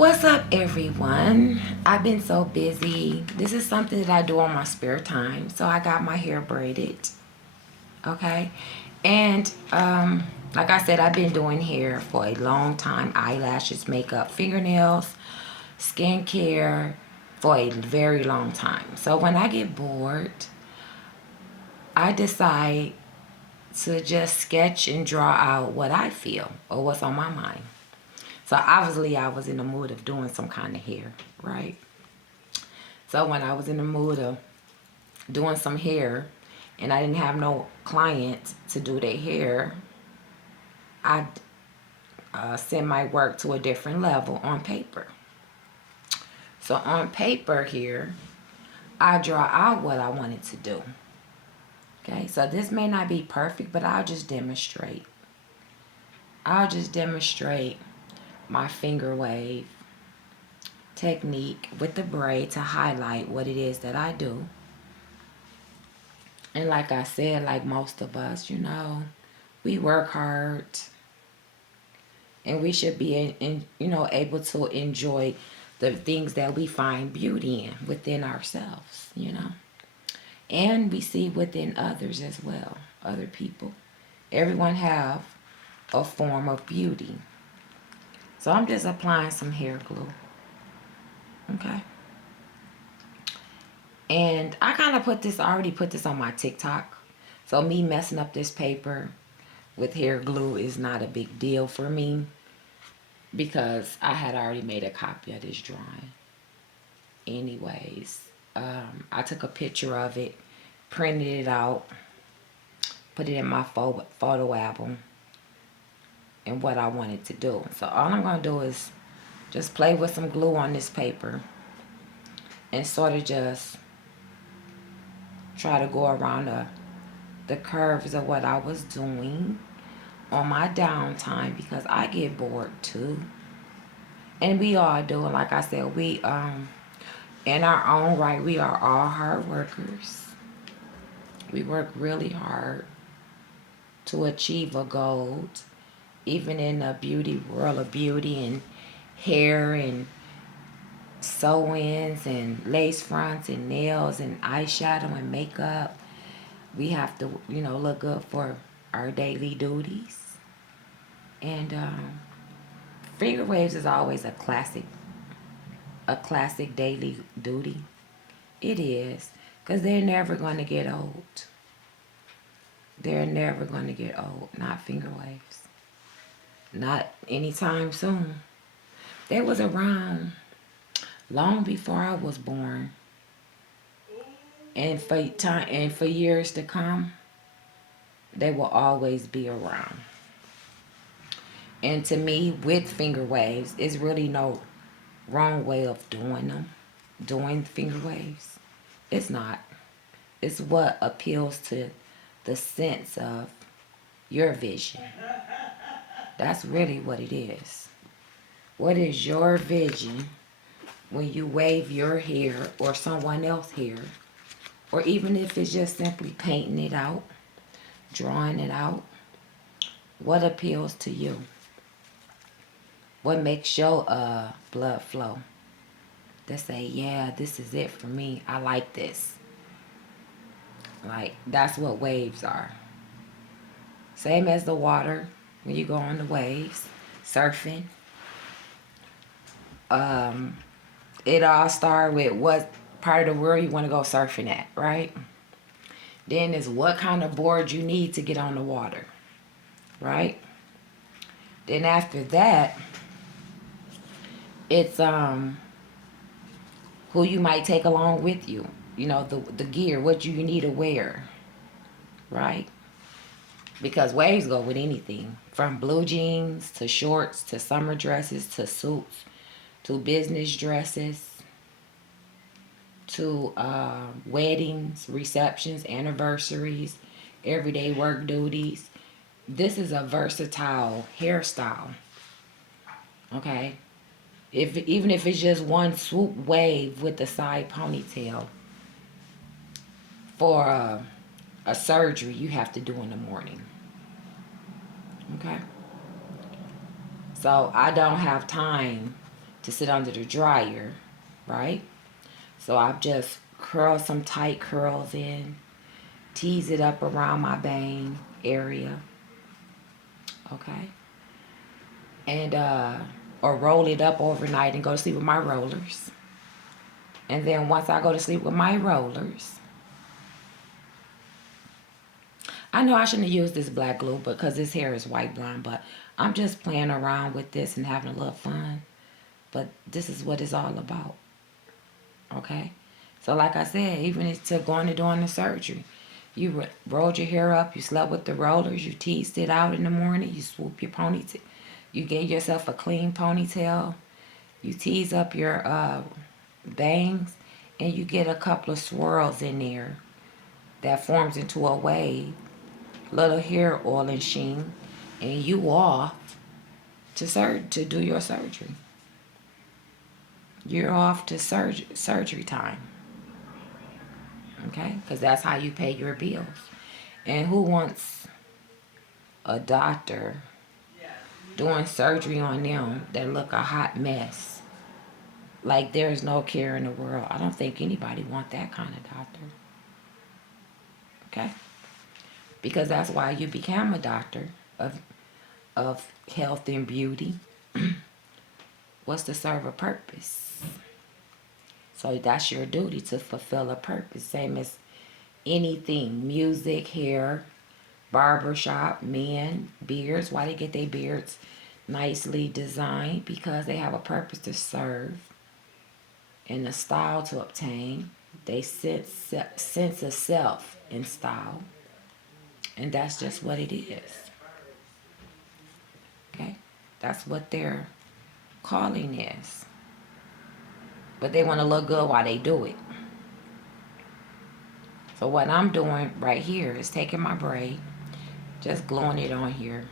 What's up, everyone? I've been so busy. This is something that I do on my spare time. So I got my hair braided. Okay. And like I said, I've been doing hair for a long time. Eyelashes, makeup, fingernails, skincare for a very long time. So when I get bored, I decide to just sketch and draw out what I feel or what's on my mind. So obviously I was in the mood of doing some kind of hair, right? So when I was in the mood of doing some hair and I didn't have no clients to do their hair, I sent my work to a different level on paper. So on paper here, I draw out what I wanted to do. Okay, so this may not be perfect, but I'll just demonstrate. I'll just demonstrate my finger wave technique with the braid to highlight what it is that I do. And like I said, like most of us, we work hard and we should be able to enjoy the things that we find beauty in within ourselves. And we see within others as well, other people. Everyone have a form of beauty. So I'm just applying some hair glue. Okay. And I kind of already put this on my TikTok. So me messing up this paper with hair glue is not a big deal for me because I had already made a copy of this drawing. Anyways, I took a picture of it, printed it out, put it in my photo album and what I wanted to do. So all I'm going to do is just play with some glue on this paper and sort of just try to go around the curves of what I was doing on my downtime because I get bored too. And we all do. And like I said, we in our own right, we are all hard workers. We work really hard to achieve a goal, even in the beauty world of beauty and hair and sew-ins and lace fronts and nails and eyeshadow and makeup. We have to, look good for our daily duties. And finger waves is always a classic daily duty. It is, because they're never going to get old. They're never going to get old. Not finger waves. Not anytime soon. They was around long before I was born. And for years to come, they will always be around. And to me, with finger waves, it's really no wrong way of doing finger waves. It's not. It's what appeals to the sense of your vision. That's really what it is. What is your vision when you wave your hair or someone else's hair? Or even if it's just simply painting it out, drawing it out. What appeals to you? What makes your blood flow? They say, yeah, this is it for me. I like this. Like, that's what waves are. Same as the water when you go on the waves, surfing. It all starts with what part of the world you want to go surfing at, right? Then is what kind of board you need to get on the water, right? Then after that, it's who you might take along with you. The gear, what you need to wear, right? Because waves go with anything, from blue jeans to shorts to summer dresses to suits to business dresses to weddings, receptions, anniversaries, everyday work duties. This is a versatile hairstyle, okay? Even if it's just one swoop wave with the side ponytail for a surgery you have to do in the morning, okay? So I don't have time to sit under the dryer, right? So I've just curled some tight curls in, tease it up around my bang area, okay? And or roll it up overnight and go to sleep with my rollers. And then once I go to sleep with my rollers, I know I shouldn't have used this black glue because this hair is white blonde, but I'm just playing around with this and having a little fun. But this is what it's all about, okay? So like I said, even to going to doing the surgery, you rolled your hair up, you slept with the rollers, you teased it out in the morning, you swoop your ponytail, you gave yourself a clean ponytail, you tease up your bangs, and you get a couple of swirls in there that forms into a wave, little hair oil and sheen, and you off to do your surgery. You're off to surgery time, okay? Because that's how you pay your bills. And who wants a doctor doing surgery on them that look a hot mess? Like there's no care in the world. I don't think anybody want that kind of doctor. Okay? Because that's why you became a doctor of health and beauty. Was to serve a purpose. So that's your duty, to fulfill a purpose. Same as anything. Music, hair, barbershop, men, beards. Why they get their beards nicely designed? Because they have a purpose to serve and a style to obtain. They sense of self in style. And that's just what it is. Okay? That's what their calling is. But they want to look good while they do it. So what I'm doing right here is taking my braid, just gluing it on here.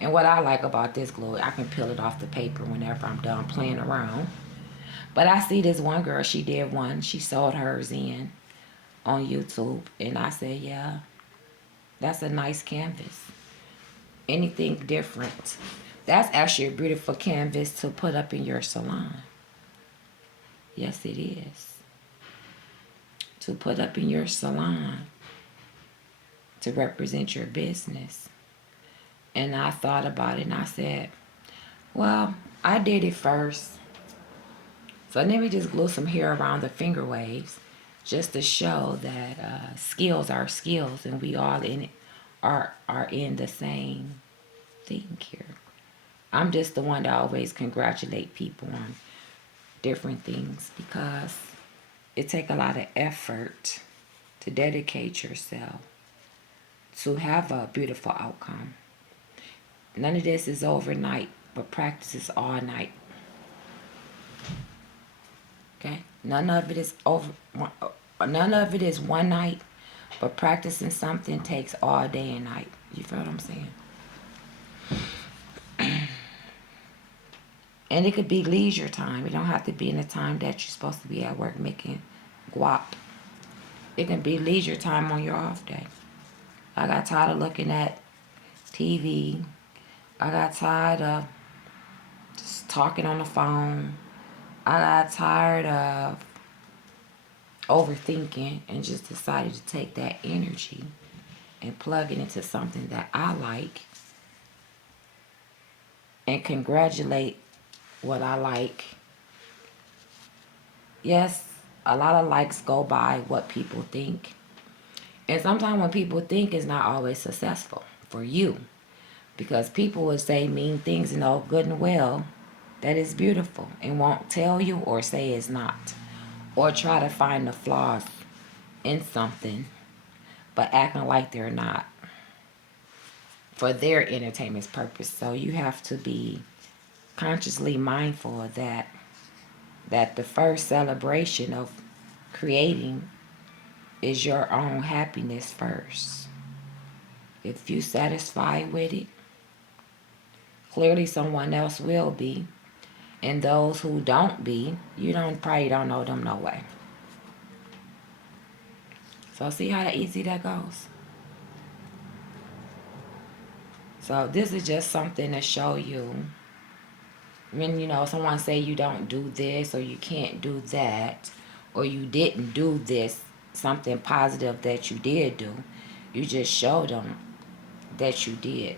And what I like about this glue, I can peel it off the paper whenever I'm done playing around. But I see this one girl, she did one. She sold hers in on YouTube. And I said, yeah, that's a nice canvas. Anything different. That's actually a beautiful canvas to put up in your salon. Yes, it is. To put up in your salon to represent your business. And I thought about it and I said, well, I did it first. So let me just glue some hair around the finger waves just to show that skills are skills and we all in it are in the same thing here. I'm just the one that always congratulate people on different things because it takes a lot of effort to dedicate yourself to have a beautiful outcome. None of this is overnight, but practice is all night. Okay? None of it is one night, but practicing something takes all day and night. You feel what I'm saying? And it could be leisure time. It don't have to be in the time that you're supposed to be at work making guap. It can be leisure time on your off day. I got tired of looking at TV. I got tired of just talking on the phone. I got tired of overthinking and just decided to take that energy and plug it into something that I like and congratulate what I like. Yes, a lot of likes go by what people think. And sometimes what people think is not always successful for you. Because people will say mean things and know good and well that is beautiful and won't tell you or say it's not. Or try to find the flaws in something but acting like they're not for their entertainment's purpose. So you have to be consciously mindful of that the first celebration of creating is your own happiness first. If you satisfied with it, clearly someone else will be. And those who don't be, probably don't know them no way. So see how easy that goes? So this is just something to show you When, someone say you don't do this or you can't do that or you didn't do this, something positive that you did do, you just show them that you did.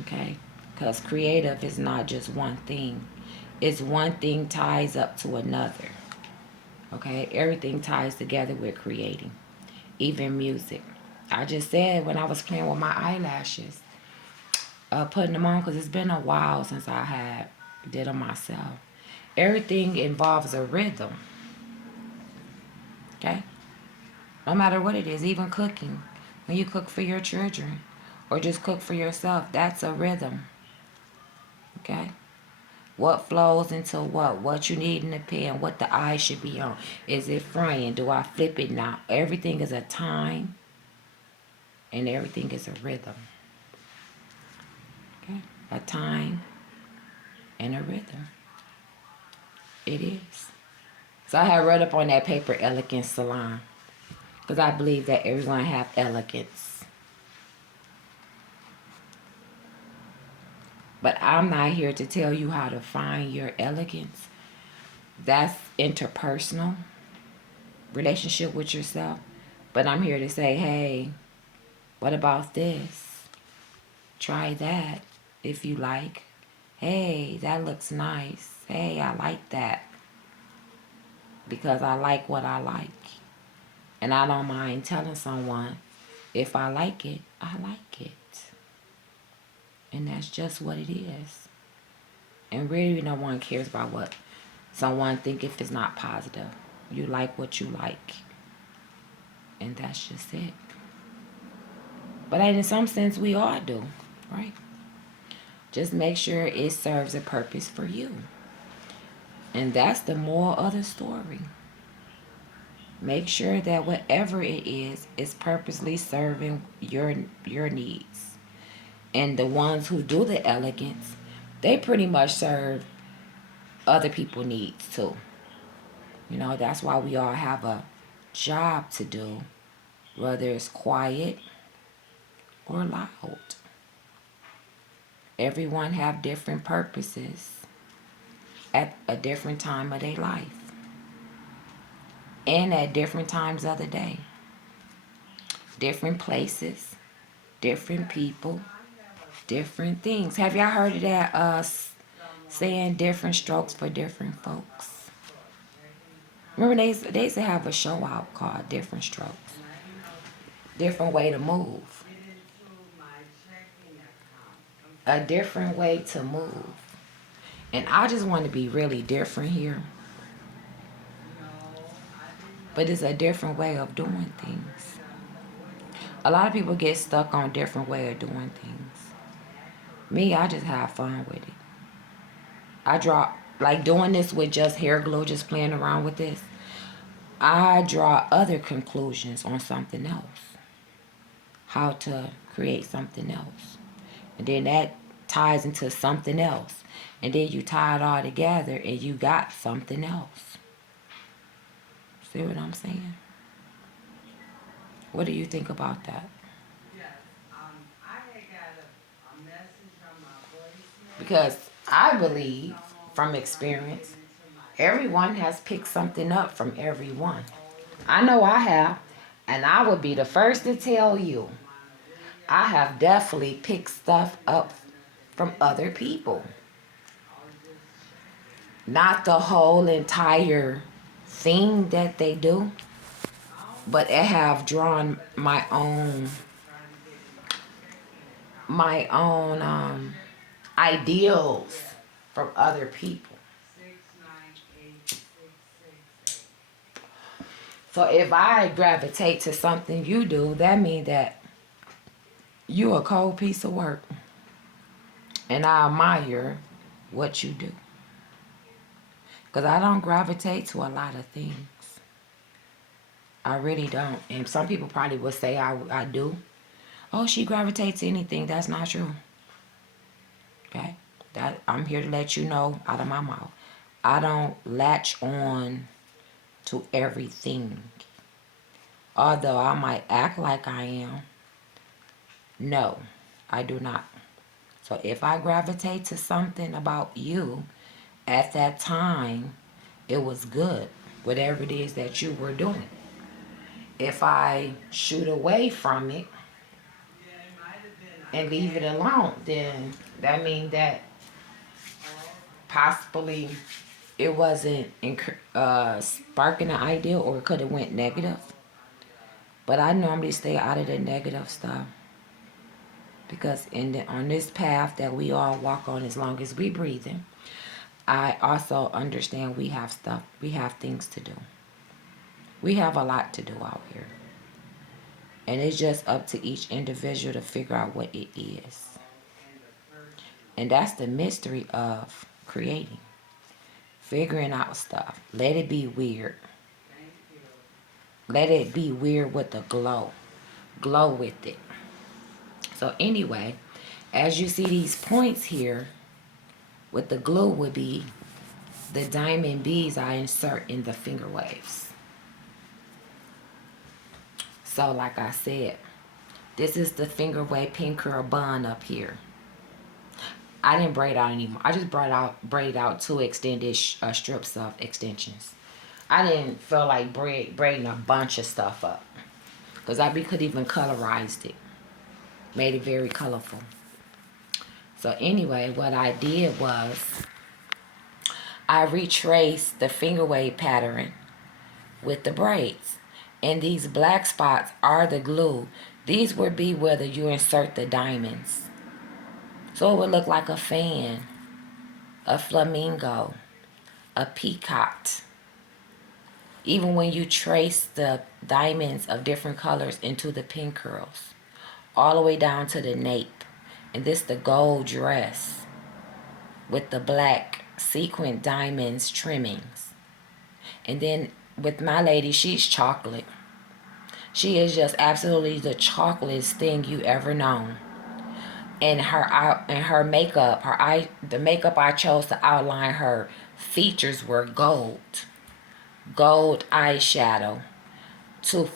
Okay? Because creative is not just one thing. It's one thing ties up to another. Okay? Everything ties together with creating. Even music. I just said when I was playing with my eyelashes, putting them on because it's been a while since I had did them myself. Everything involves a rhythm. Okay? No matter what it is, even cooking. When you cook for your children or just cook for yourself, that's a rhythm. Okay? What flows into what you need in the pan, what the eye should be on. Is it frying? Do I flip it now? Everything is a time and everything is a rhythm. Okay? A time and a rhythm. It is. So I have read up on that paper, Elegance Salon, because I believe that everyone have elegance. But I'm not here to tell you how to find your elegance. That's interpersonal, relationship with yourself. But I'm here to say, hey, what about this? Try that if you like. Hey, that looks nice. Hey, I like that. Because I like what I like. And I don't mind telling someone, if I like it, I like it. And that's just what it is. And really no one cares about what someone think if it's not positive. You like what you like. And that's just it. But in some sense we all do, right? Just make sure it serves a purpose for you. And that's the moral of the story. Make sure that whatever it is purposely serving your needs. And the ones who do the elegance, they pretty much serve other people's needs too. That's why we all have a job to do, whether it's quiet or loud. Everyone have different purposes at a different time of their life and at different times of the day. Different places, different people, different things. Have y'all heard of that saying different strokes for different folks? Remember they used to have a show out called Different Strokes. Different way to move. A different way to move. And I just want to be really different here. But it's a different way of doing things. A lot of people get stuck on different way of doing things. Me, I just have fun with it. I draw, like doing this with just hair glue, just playing around with this. I draw other conclusions on something else. How to create something else. And then that ties into something else. And then you tie it all together and you got something else. See what I'm saying? What do you think about that? Because I believe from experience, everyone has picked something up from everyone. I know I have, and I would be the first to tell you, I have definitely picked stuff up from other people. Not the whole entire thing that they do, but I have drawn my own ideals from other people. So if I gravitate to something you do, that means that you a cold piece of work. And I admire what you do. Because I don't gravitate to a lot of things. I really don't. And some people probably would say I do. Oh, she gravitates to anything. That's not true. Okay? That I'm here to let you know out of my mouth. I don't latch on to everything. Although I might act like I am. No, I do not. So if I gravitate to something about you at that time, it was good, whatever it is that you were doing. If I shoot away from it and leave it alone, then that means that possibly it wasn't sparking an idea, or it could have went negative. But I normally stay out of the negative stuff, because on this path that we all walk on, as long as we breathing, I also understand we have things to do. We have a lot to do out here. And it's just up to each individual to figure out what it is. And that's the mystery of creating. Figuring out stuff. Let it be weird. Let it be weird with a glow. Glow with it. So anyway, as you see these points here, with the glue would be the diamond beads I insert in the finger waves. So like I said, this is the finger wave pin curl bun up here. I didn't braid out anymore. I just braided out 2 extended strips of extensions. I didn't feel like braiding a bunch of stuff up, because I could even colorized it. Made it very colorful. So anyway, what I did was I retraced the finger wave pattern with the braids. And these black spots are the glue. These would be where you insert the diamonds. So it would look like a fan, a flamingo, a peacock. Even when you trace the diamonds of different colors into the pin curls, all the way down to the nape. And this the gold dress with the black sequin diamonds trimmings. And then with my lady, she's chocolate. She is just absolutely the chocolatest thing you ever known. And her makeup, the makeup I chose to outline her features were gold eyeshadow to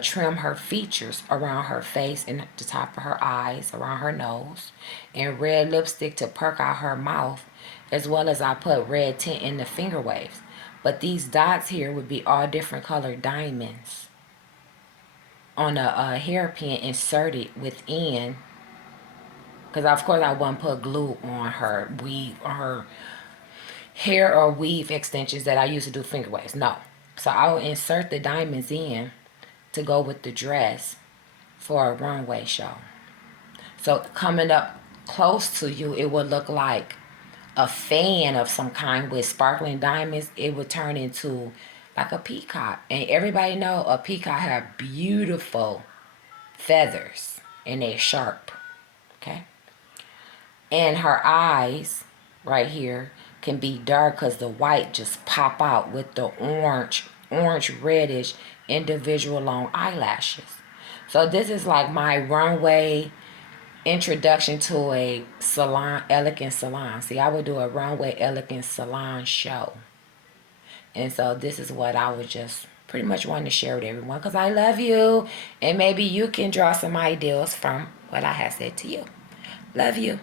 trim her features around her face and the top of her eyes, around her nose, and red lipstick to perk out her mouth, as well as I put red tint in the finger waves. But these dots here would be all different colored diamonds on a hairpin inserted within. Because of course I wouldn't put glue on her weave, on her hair or weave extensions that I used to do finger waves. No. So I will insert the diamonds in to go with the dress for a runway show. So coming up close to you, it would look like a fan of some kind with sparkling diamonds. It would turn into like a peacock. And everybody know a peacock have beautiful feathers and they're sharp. Okay? And her eyes right here can be dark because the white just pop out with the orange reddish individual long eyelashes. So this is like my runway introduction to a salon, Elegance salon. See, I would do a runway Elegance salon show. And so this is what I would just pretty much want to share with everyone, because I love you. And maybe you can draw some ideas from what I have said to you. Love you.